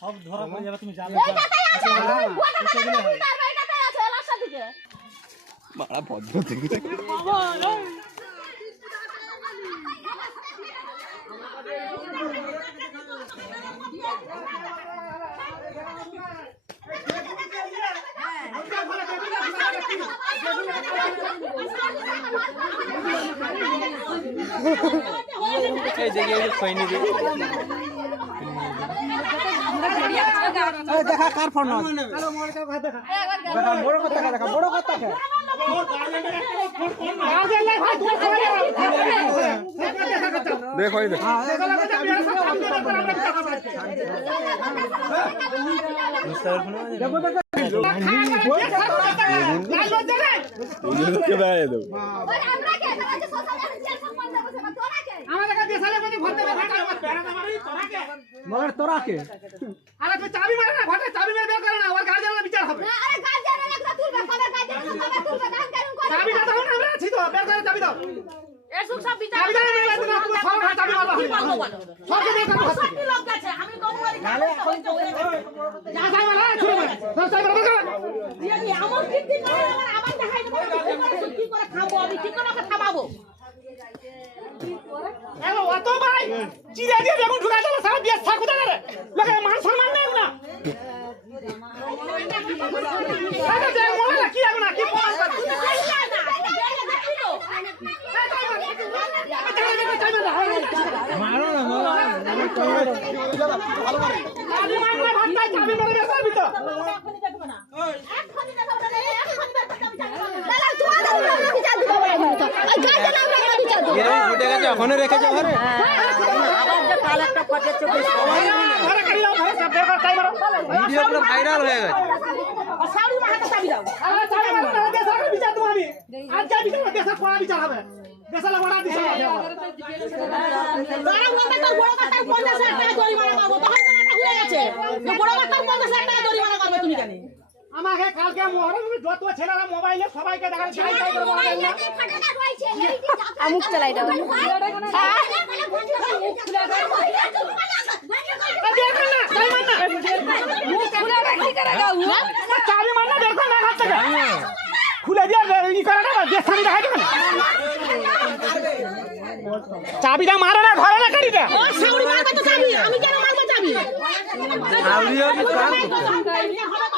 সব ধরা পড়ে যাবে তুমি দিকে মারা ভদ্র থেকে এই যে এই দেখা কার ফোন বড় কথা দেখা বড় কথা দেখো। দেখো মগর তোরা কে? না আরে গার্জিয়ান একটা তুলবে কবে গার্জিয়ান কবে তুলবে গান কারণ করে এসব সব বিচার চাবি দাও, চাবি দাও, তুমি সব চাবি মারবা। কি বলব বলো? সবকে দিয়ে কাম আমার হচ্ছে। সত্যি লোক আছে, আমি তোমারই কাজ করতে হয়েছে। দিয়ে দিয়ে আমার কীর্তি করে? আমার আবার দেখাই দেবো, কি করে খাব, আমি? কি করে ওকে খাওয়াবো? অত ভাই চিড়ে দিয়ে বেগুন ঢুকাই দিল সারা বিয়ে থাকু দাঁড়া লোকে মান সম্মান নেই না কি লাগু কি খাইলা না, মারো না মারলে ভাত চাবি মেরে বেসার ভিতর এখনই দেখব না। এখনই দেখব না, এখনই দেখব না, বিচার করব। দাদা তোমাদের আমরা বিচার দিব বলে কিন্তু ওই গার্জিয়ান আমরা আমরা বিচার দিব এরকম ফুটে গেছে ওখানে রেখেছে ঘরে ঘরে কাটি দাও ঘরে সব বেকার চাই মারো ভিডিও পুরো ভাইরাল হয়ে গেছে আর শাওরি চাবি দাও। আরে চাবি মারো দেশের বিচার তুমি আমি আজ যা বিচার দেশের পড়া বিচার হবে দেশের বড়া বিচার হবে তারা বলবে তোর বড় পঞ্চাশ হাজার টাকা জরিমানা করব, তখন মাথা ঘুরে গেছে। বড় কাকার পঞ্চাশ টাকা জরিমানা করবে তুমি জানি আমাকে কালকে মহরম যত ছেলেরা মোবাইলে সবাইকে দেখা করে বলা যায় না আমুক চালাই দাও খুলে দিয়ে ই করে না দেশ থামি দেখাই চাবিটা মারে না ঘরে না কাটিটা ও শাওরি মারবে তো চাবি আমি কেন মারবো চাবি আউরিও কি কাজ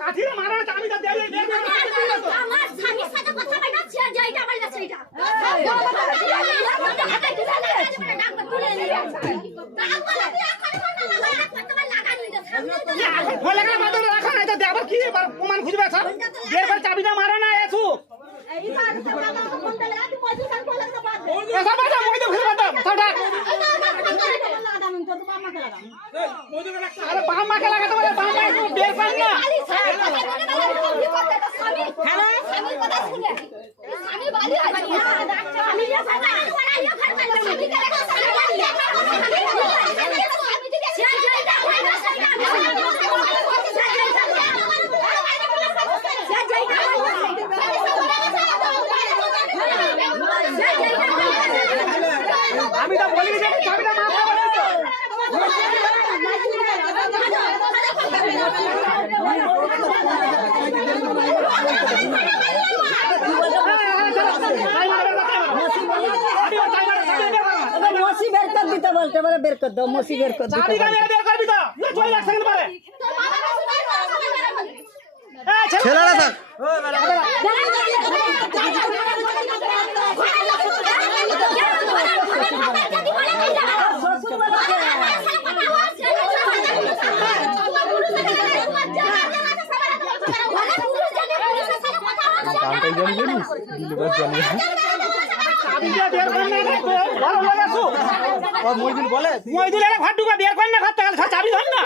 কাঠিরে মারে না চাবিটা না, বের আমার স্বামীর সাথে কথা বলে না এসব মই তো ঘুরে বাদ সবটা আরে বাম মাকে লাগাতে বলে বাম মাকে বের কর না। আমি তো বলি যে চাবিটা মারতে বলে তো তাই মারবে না তাই মারবে আরে তাই মারবে চাবি বের কর না মসি বের কর দিতে বলতে বলে বের কর দাও মসি বের কর পরে ছেলে ছেলেরা থাক কামটাই জানি জানিস দিলে বাস জানি মহিদিন বলে? মইদুল ঘর ঢুকা বিয়ার করেন না ঘর থেকে চাবি ধর না।